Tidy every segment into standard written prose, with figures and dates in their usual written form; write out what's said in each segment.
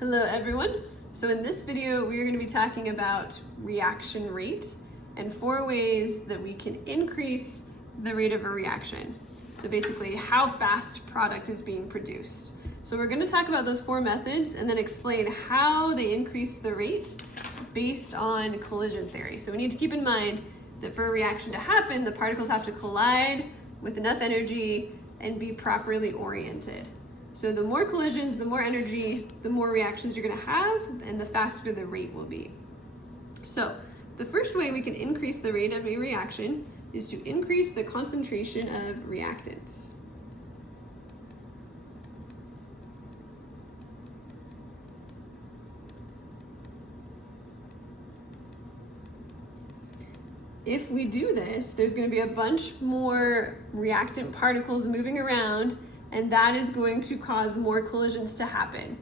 Hello everyone. So in this video we are going to be talking about reaction rate and 4 ways that we can increase the rate of a reaction. So basically how fast product is being produced. So we're going to talk about those 4 methods and then explain how they increase the rate based on collision theory. So we need to keep in mind that for a reaction to happen, the particles have to collide with enough energy and be properly oriented. So the more collisions, the more energy, the more reactions you're going to have, and the faster the rate will be. So the first way we can increase the rate of a reaction is to increase the concentration of reactants. If we do this, there's going to be a bunch more reactant particles moving around, and that is going to cause more collisions to happen.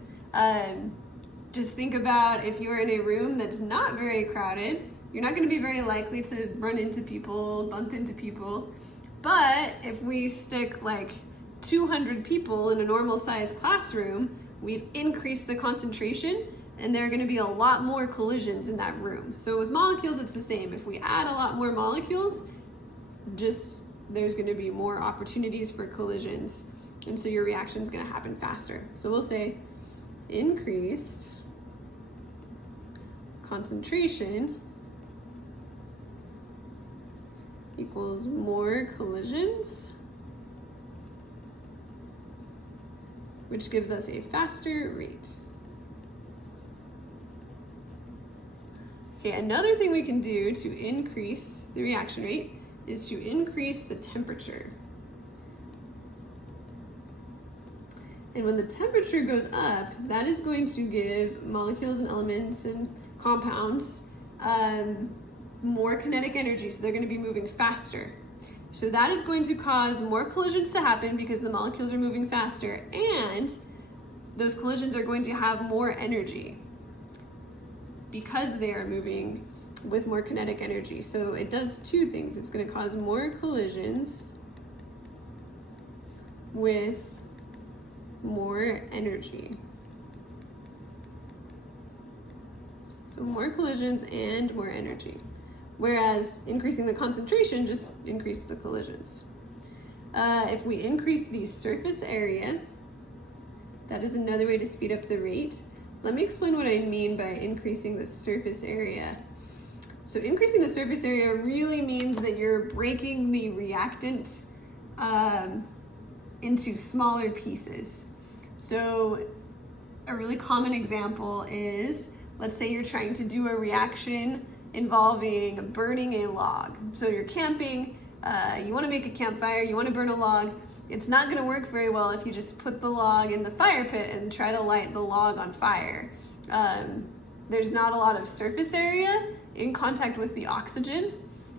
Just think about if you're in a room that's not very crowded, you're not going to be very likely to run into people, bump into people. But if we stick like 200 people in a normal sized classroom, we've increased the concentration and there are going to be a lot more collisions in that room. So with molecules, it's the same. If we add a lot more molecules, there's going to be more opportunities for collisions. And so your reaction is going to happen faster. So we'll say increased concentration equals more collisions, which gives us a faster rate. Okay, another thing we can do to increase the reaction rate is to increase the temperature. And when the temperature goes up, that is going to give molecules and elements and compounds more kinetic energy, so they're going to be moving faster. So that is going to cause more collisions to happen because the molecules are moving faster, and those collisions are going to have more energy because they are moving with more kinetic energy. So it does 2 things. It's going to cause more collisions with more energy. So more collisions and more energy. Whereas increasing the concentration just increases the collisions. If we increase the surface area, that is another way to speed up the rate. Let me explain what I mean by increasing the surface area. So increasing the surface area really means that you're breaking the reactant into smaller pieces. So a really common example is, let's say you're trying to do a reaction involving burning a log. So you're camping, you want to make a campfire, you want to burn a log. It's not going to work very well if you just put the log in the fire pit and try to light the log on fire. There's not a lot of surface area in contact with the oxygen,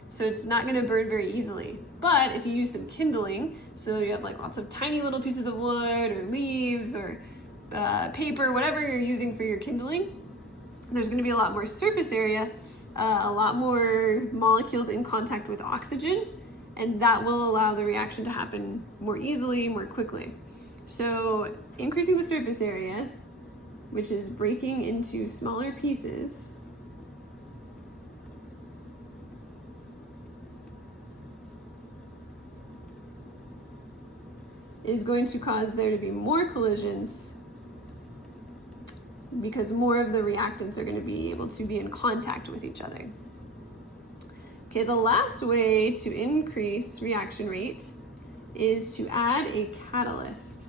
so it's not going to burn very easily. But if you use some kindling, so you have like lots of tiny little pieces of wood or leaves or paper, whatever you're using for your kindling, there's going to be a lot more surface area, a lot more molecules in contact with oxygen, and that will allow the reaction to happen more easily, more quickly. So increasing the surface area, which is breaking into smaller pieces, is going to cause there to be more collisions because more of the reactants are going to be able to be in contact with each other. Okay, the last way to increase reaction rate is to add a catalyst.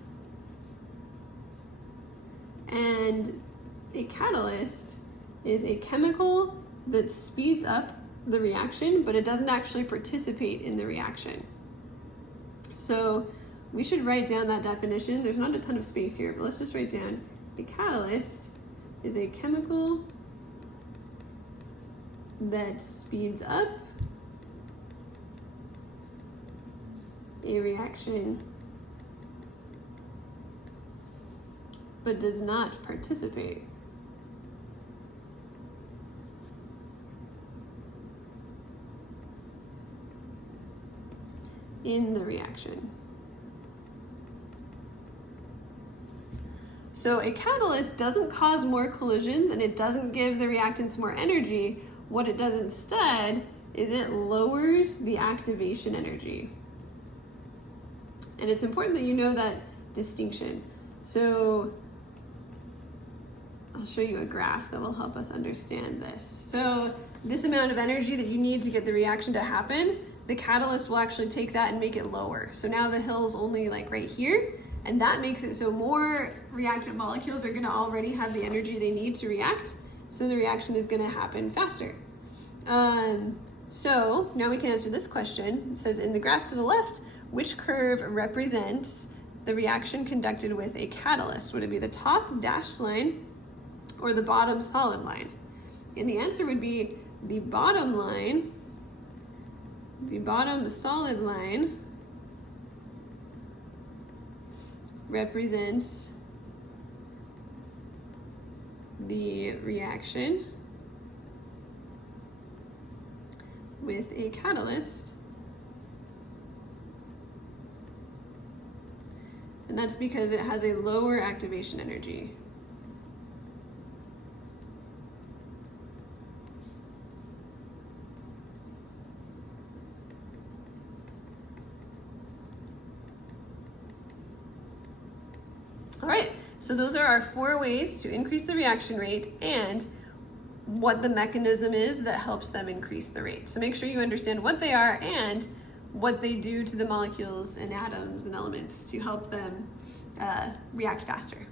And a catalyst is a chemical that speeds up the reaction, but it doesn't actually participate in the reaction. So we should write down that definition. There's not a ton of space here, but let's just write down a catalyst is a chemical that speeds up a reaction but does not participate. In the reaction. So a catalyst doesn't cause more collisions and it doesn't give the reactants more energy. What it does instead is it lowers the activation energy. And it's important that you know that distinction. So I'll show you a graph that will help us understand this. So this amount of energy that you need to get the reaction to happen, the catalyst will actually take that and make it lower. So now the hill's only like right here, and that makes it so more reactant molecules are gonna already have the energy they need to react, so the reaction is gonna happen faster. So now we can answer this question. It says, in the graph to the left, which curve represents the reaction conducted with a catalyst? Would it be the top dashed line or the bottom solid line? And the answer would be the bottom line, the bottom solid line represents the reaction with a catalyst, and that's because it has a lower activation energy. All right, so those are our 4 ways to increase the reaction rate and what the mechanism is that helps them increase the rate. So make sure you understand what they are and what they do to the molecules and atoms and elements to help them react faster.